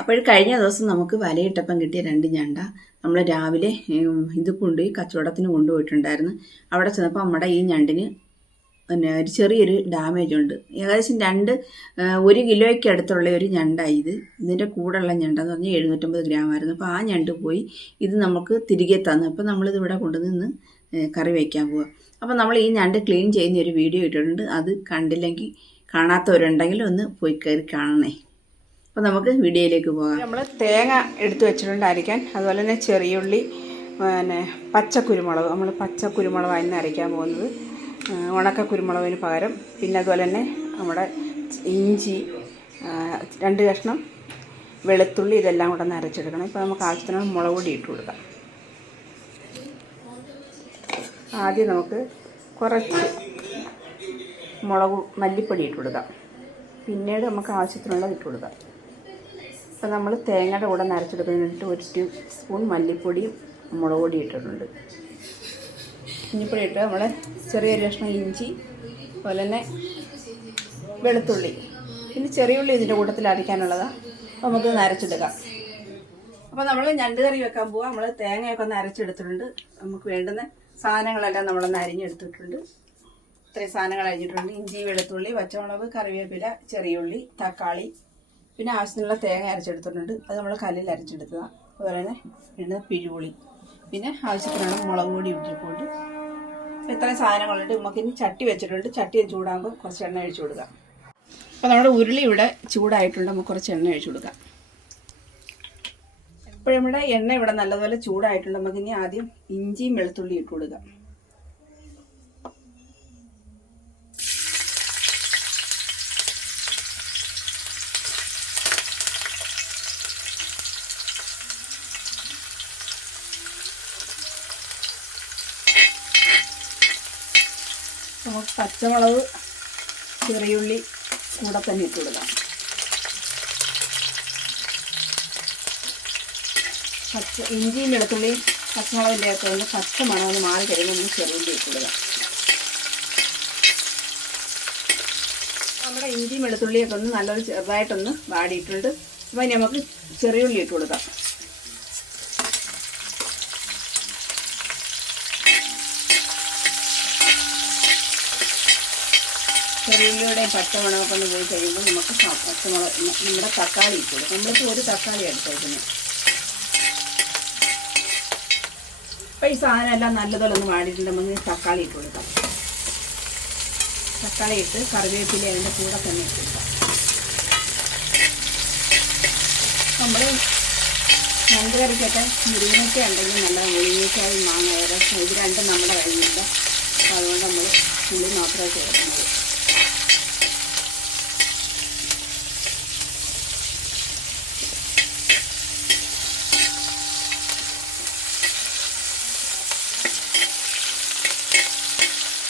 അപ്പോൾ കഴിഞ്ഞ ദിവസം നമുക്ക് വലയിട്ടപ്പം കിട്ടിയ രണ്ട് ഞണ്ട നമ്മൾ രാവിലെ ഇത് കൊണ്ടുപോയി കച്ചവടത്തിന് കൊണ്ടുപോയിട്ടുണ്ടായിരുന്നു. അവിടെ ചെന്നപ്പോൾ നമ്മുടെ ഈ ഞണ്ടിന് പിന്നെ ഒരു ചെറിയൊരു ഡാമേജ് ഉണ്ട്. ഏകദേശം രണ്ട് ഒരു കിലോയ്ക്ക് അടുത്തുള്ള ഒരു ഞണ്ടായി ഇത്. ഇതിന്റെ കൂടെയുള്ള ഞണ്ട എന്ന് പറഞ്ഞാൽ എഴുന്നൂറ്റമ്പത് ഗ്രാം ആയിരുന്നു. അപ്പോൾ ആ ഞണ്ട് പോയി ഇത് നമുക്ക് തിരികെ തന്നു. അപ്പോൾ നമ്മളിത് ഇവിടെ കൊണ്ടുവന്ന് കറി വയ്ക്കാൻ പോവുക അപ്പോൾ നമ്മൾ ഈ ഞണ്ട് ക്ലീൻ ചെയ്യുന്ന ഒരു വീഡിയോ ഇട്ടിട്ടുണ്ട്. അത് കണ്ടില്ലെങ്കിൽ കാണാത്തവരുണ്ടെങ്കിൽ ഒന്ന് പോയി കയറി കാണണേ. അപ്പോൾ നമുക്ക് വീഡിയോയിലേക്ക് പോകാം. നമ്മൾ തേങ്ങ എടുത്തു വെച്ചിട്ടുണ്ട് അരയ്ക്കാൻ അതുപോലെ തന്നെ ചെറിയുള്ളി പിന്നെ പച്ച കുരുമുളക് നമ്മൾ പച്ച കുരുമുളക് ഇന്ന് അരയ്ക്കാൻ പോകുന്നത്. ഉണക്ക കുരുമുളകിന് പകരം. പിന്നെ അതുപോലെ തന്നെ നമ്മുടെ ഇഞ്ചി രണ്ട് കഷ്ണം വെളുത്തുള്ളി ഇതെല്ലാം കൂടെ നരച്ചെടുക്കണം ഇപ്പോൾ നമുക്ക് ആവശ്യത്തിന് മുളക് പൊടി ഇട്ട് കൊടുക്കാം. ആദ്യം നമുക്ക് കുറച്ച് മുളക് മല്ലിപ്പൊടി ഇട്ട് കൊടുക്കാം. പിന്നീട് നമുക്ക് ആവശ്യത്തിനുള്ളത് ഇട്ട് കൊടുക്കാം. അപ്പോൾ നമ്മൾ തേങ്ങയുടെ കൂടെ നരച്ചെടുക്കുന്നതിനായിട്ട് ഒരു ടീ സ്പൂൺ മല്ലിപ്പൊടിയും മുളക് പൊടി ഇട്ടിട്ടുണ്ട്. ഇഞ്ചിപ്പൊടി ഇട്ട് നമ്മൾ ചെറിയൊരു കഷ്ണം ഇഞ്ചി അതുപോലെ തന്നെ വെളുത്തുള്ളി. പിന്നെ ചെറിയ ഉള്ളി ഇതിന്റെ കൂട്ടത്തിൽ അരയ്ക്കാനുള്ളതാണ് അപ്പോൾ നമുക്ക് നരച്ചെടുക്കാം. അപ്പോൾ നമ്മൾ ഞണ്ട് കറി വെക്കാൻ പോവാം. നമ്മൾ തേങ്ങയൊക്കെ ഒന്ന് അരച്ചെടുത്തിട്ടുണ്ട്. നമുക്ക് വേണ്ടുന്ന സാധനങ്ങളെല്ലാം നമ്മളൊന്ന് അരിഞ്ഞെടുത്തിട്ടുണ്ട്. ഇത്രയും സാധനങ്ങൾ അരിഞ്ഞിട്ടുണ്ട്. ഇഞ്ചി വെളുത്തുള്ളി പച്ചമുളക് കറിവേപ്പില ചെറിയുള്ളി തക്കാളി പിന്നെ ആവശ്യത്തിനുള്ള തേങ്ങ അരച്ചെടുത്തിട്ടുണ്ട്. അത് നമ്മൾ കല്ലിൽ അരച്ചെടുക്കുക. അതുപോലെ തന്നെ പിന്നെ പിഴുപുളി പിന്നെ ആവശ്യത്തിനുള്ള മുളക് പൊടി ഇട്ടിട്ടുണ്ട് ഇത്രയും സാധനങ്ങളുണ്ട്. നമുക്ക് ഇനി ചട്ടി വെച്ചിട്ടുണ്ട്. ചട്ടി ചൂടാകുമ്പോൾ കുറച്ച് എണ്ണ ഒഴിച്ചു കൊടുക്കാം. അപ്പോൾ നമ്മുടെ ഉരുളി ഇവിടെ ചൂടായിട്ടുണ്ട്. നമുക്ക് കുറച്ച് എണ്ണ ഒഴിച്ചു കൊടുക്കാം. ഇപ്പോൾ നമ്മുടെ എണ്ണ ഇവിടെ നല്ലതുപോലെ ചൂടായിട്ടുണ്ട്. നമുക്ക് ഇനി ആദ്യം ഇഞ്ചിയും വെളുത്തുള്ളി ഇട്ട് കൊടുക്കാം. നമുക്ക് പച്ചമുളക് ചെറിയുള്ളി കൂടെ തന്നെ ഇട്ട് കൊടുക്കാം. പച്ച ഇഞ്ചിയും വെളുത്തുള്ളിയും പച്ചമുളകിന്റെ ഒക്കെ ഒന്ന് പച്ച മണം ഒന്ന് മാറി കഴിയുമ്പോൾ നമുക്ക് ചെറുള്ളി ഇട്ട് കൊടുക്കാം. നമ്മുടെ ഇഞ്ചിയും വെളുത്തുള്ളിയൊക്കെ ഒന്ന് നല്ലൊരു ചെറുതായിട്ടൊന്ന് വാടിയിട്ടുണ്ട്. അപ്പോൾ ഇനി നമുക്ക് ചെറിയുള്ളി ഇട്ട് കൊടുക്കാം. ചെറിയുള്ളിയുടെ പച്ചമുളകൊക്കെ ഒന്ന് പോയി കഴിയുമ്പോൾ നമുക്ക് പച്ചമുളക് നമ്മുടെ തക്കാളി ഇട്ട് നമ്മളിപ്പോൾ ഒരു തക്കാളി എടുത്തേക്കുന്നത് അപ്പോൾ ഈ സാധനം എല്ലാം നല്ലതുപോലെ ഒന്ന് വാടിയിട്ടുണ്ട്. നമുക്ക് തക്കാളി ഇട്ട് കൊടുക്കാം. തക്കാളി ഇട്ട് കറിവേപ്പില അതിന്റെ കൂടെ തന്നെ ഇട്ട് കൊടുക്കാം. നമ്മൾ രണ്ട് കറിക്കൊക്കെ മുരിങ്ങയ്ക്ക ഉണ്ടെങ്കിൽ നല്ല മുരിങ്ങയ്ക്കായും മാങ്ങ ഇത് രണ്ടും നമ്മുടെ അപ്പോൾ അതുകൊണ്ട് നമ്മൾ പുളി മാത്രമേ ചേർക്കുന്നത്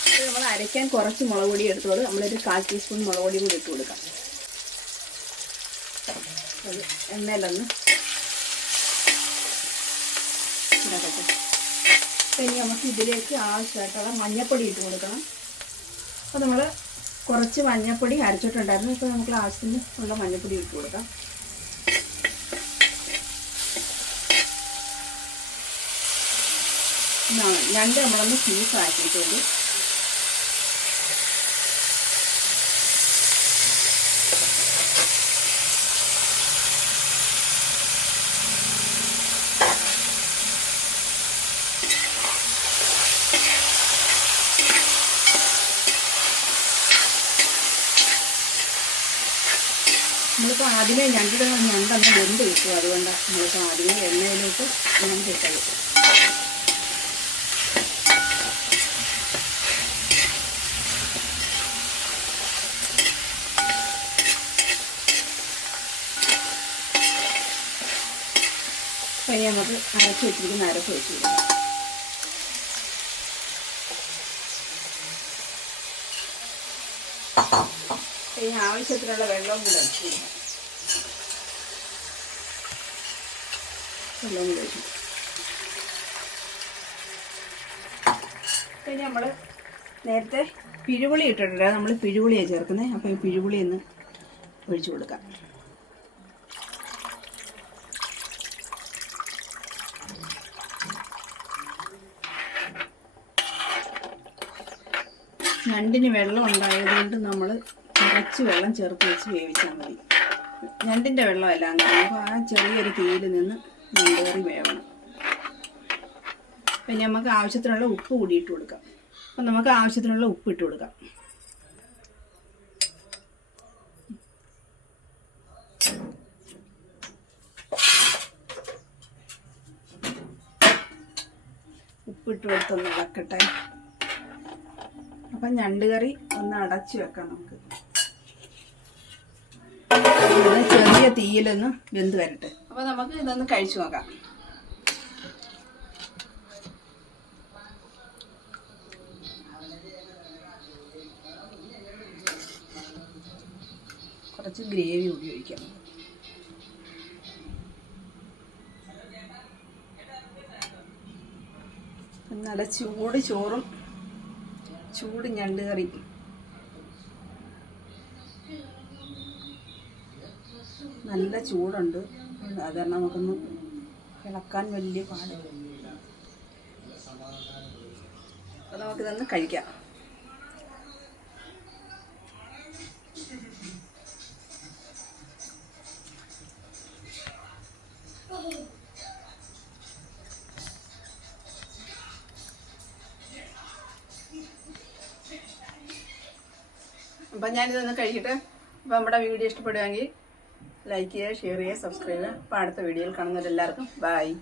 ഇത് നമ്മൾ അരയ്ക്കാൻ കുറച്ച് മുളക് പൊടി എടുത്തോളൂ നമ്മളൊരു കാൽ ടീസ്പൂൺ മുളക് പൊടി കൂടി ഇട്ട് കൊടുക്കാം. അത് എണ്ണയിലൊന്ന് ഇതാക്കട്ടെ. ഇനി നമുക്ക് ഇതിലേക്ക് ആവശ്യമായിട്ടുള്ള മഞ്ഞൾപ്പൊടി ഇട്ട് കൊടുക്കണം. അപ്പോൾ നമ്മൾ കുറച്ച് മഞ്ഞൾപ്പൊടി അരച്ചിട്ടുണ്ടായിരുന്നു. ഇപ്പോൾ നമുക്ക് ആവശ്യത്തിന് ഉള്ള മഞ്ഞൾപ്പൊടി ഇട്ട് കൊടുക്കാം. രണ്ട് നമ്മളൊന്ന് പീസ് ആക്കിയിട്ടുണ്ട് നമ്മളിപ്പോൾ ആദ്യമേ ഞണ്ട് ഞണ്ടൊന്ന് വെന്ത് കിട്ടും. അതുകൊണ്ടാണ് നമ്മളിപ്പോൾ ആദ്യമേ എണ്ണയിലോട്ട് ഞണ്ടിട്ടത് അപ്പം ഇനി നമുക്ക് അരച്ച് വെച്ചിരിക്കുന്ന അരച്ച് വെച്ച് ആവശ്യത്തിനുള്ള വെള്ളവും കൂടെ കൊടുക്കാം. വെള്ളം കൂടി കഴിഞ്ഞ് നമ്മൾ നേരത്തെ പിഴുപുളി ഇട്ടിട്ടില്ല നമ്മൾ പിഴുപുളിയാണ് ചേർക്കുന്നത് അപ്പോൾ ഈ പിഴുപുളി ഒന്ന് ഒഴിച്ചു കൊടുക്കാം. ഞണ്ടിന് വെള്ളം ഉണ്ടായതുകൊണ്ട് നമ്മൾ കുറച്ച് വെള്ളം ചേർത്ത് വെച്ച് വേവിച്ചാൽ മതി. ഞണ്ടിന്റെ വെള്ളമല്ല അങ്ങനെ അപ്പോൾ ആ ചെറിയൊരു തീയിൽ നിന്ന് ഞണ്ടുകറി വേവണം. പിന്നെ നമുക്ക് ആവശ്യത്തിനുള്ള ഉപ്പ് കൂടി കൊടുക്കാം. അപ്പം നമുക്ക് ആവശ്യത്തിനുള്ള ഉപ്പ് ഇട്ട് കൊടുക്കാം. ഉപ്പിട്ട് കൊടുത്തൊന്ന് ഇളക്കട്ടെ. അപ്പം ഞണ്ട് കറി ഒന്ന് അടച്ച് വെക്കാം നമുക്ക്. ചെറിയ തീയിലൊന്ന് വെന്ത് വരട്ടെ. അപ്പം നമുക്ക് ഇതൊന്ന് കഴിച്ചു നോക്കാം. കുറച്ച് ഗ്രേവി ഉപയോഗിക്കാം. നല്ല ചൂട് ചോറും ചൂട് ഞണ്ട് കറി. നല്ല ചൂടുണ്ട്. അത് കാരണം നമുക്കൊന്ന് ഇളക്കാൻ വലിയ പാട്. അപ്പോൾ നമുക്കിതൊന്ന് കഴിക്കാം. അപ്പം ഞാനിതൊന്ന് കഴിക്കട്ടെ. അപ്പോൾ നമ്മുടെ വീഡിയോ ഇഷ്ടപ്പെടുകയാണെങ്കിൽ ലൈക്ക് ചെയ്യുക ഷെയർ ചെയ്യുക സബ്സ്ക്രൈബ് ചെയ്യുക. അപ്പോൾ അടുത്ത വീഡിയോയിൽ കാണുന്നവരെല്ലാവർക്കും ബായ്